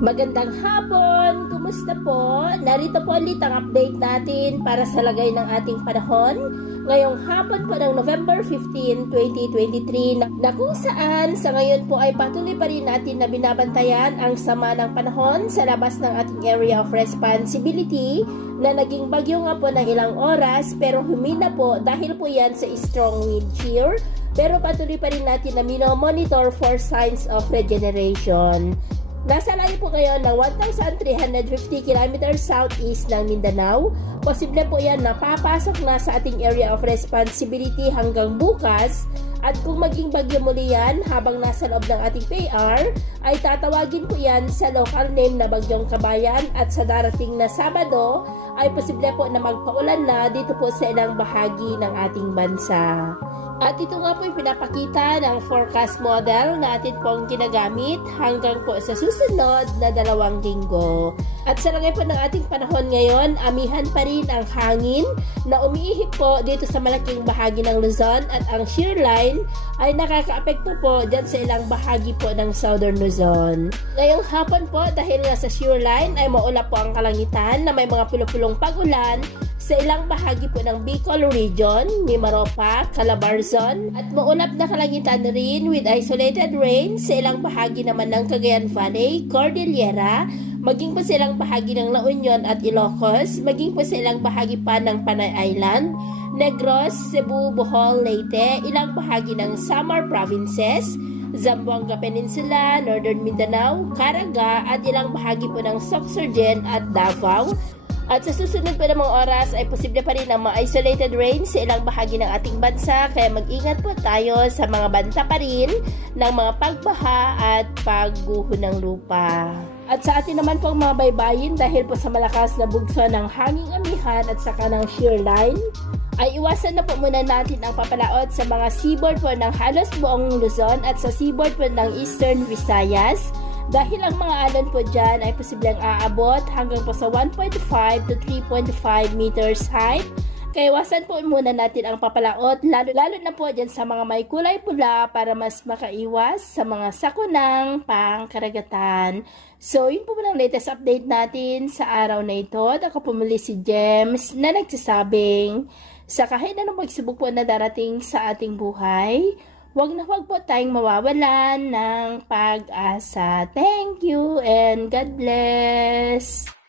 Magandang hapon! Kumusta po? Narito po ulit ang update natin para sa lagay ng ating panahon ngayong hapon po ng November 15, 2023 na kung saan sa ngayon po ay patuloy pa rin natin na binabantayan ang sama ng panahon sa labas ng ating area of responsibility na naging bagyo nga po ng ilang oras pero humina po dahil po yan sa strong wind shear pero patuloy pa rin natin na monitor for signs of regeneration. Nasa layo po ngayon ng 1,350 km southeast ng Mindanao. Posible po yan na papasok na sa ating area of responsibility hanggang bukas. At kung maging bagyo muli yan habang nasa loob ng ating PAR, ay tatawagin po yan sa local name na Bagyong Kabayan at sa darating na Sabado ay posible po na magpaulan na dito po sa ilang bahagi ng ating bansa. At ito nga po yung pinapakita ng forecast model na atin pong ginagamit hanggang po sa susunod na 2 linggo. At sa lagay po ng ating panahon ngayon, amihan pa rin ang hangin na umiihip po dito sa malaking bahagi ng Luzon at ang shear line ay nakakaapekto po dyan sa ilang bahagi po ng Southern Luzon. Ngayong hapon po dahil nga sa shear line ay maulap po ang kalangitan na may mga pulupulong pag-ulan sa ilang bahagi po ng Bicol Region, Mimaropa, Calabarzon at maulap na kalangitan rin with isolated rain sa ilang bahagi naman ng Cagayan Valley, Cordillera, maging po sa ilang bahagi ng La Union at Ilocos, maging po sa ilang bahagi pa ng Panay Island, Negros, Cebu, Bohol, Leyte, ilang bahagi ng Samar Provinces, Zamboanga Peninsula, Northern Mindanao, Caraga at ilang bahagi po ng Sorsogon at Davao. At sa susunod po ng mga oras ay posible pa rin ang mga isolated rain sa ilang bahagi ng ating bansa kaya mag-ingat po tayo sa mga banta pa rin ng mga pagbaha at pagguho ng lupa. At sa atin naman po mga baybayin dahil po sa malakas na bugso ng hanging amihan at saka ng shear line, ay iwasan na po muna natin ang papalaot sa mga seaboard po ng halos buong Luzon at sa seaboard po ng Eastern Visayas dahil ang mga alon po dyan ay posibleng aabot hanggang po sa 1.5 to 3.5 meters height. Kaya iwasan po muna natin ang papalaot lalo na po dyan sa mga may kulay pula para mas makaiwas sa mga sakunang pangkaragatan. So yun po ang latest update natin sa araw na ito. Ako po muli si James na nagsasabing sa kahit anong pagsubok po na darating sa ating buhay, wag po tayong mawawalan ng pag-asa. Thank you and God bless!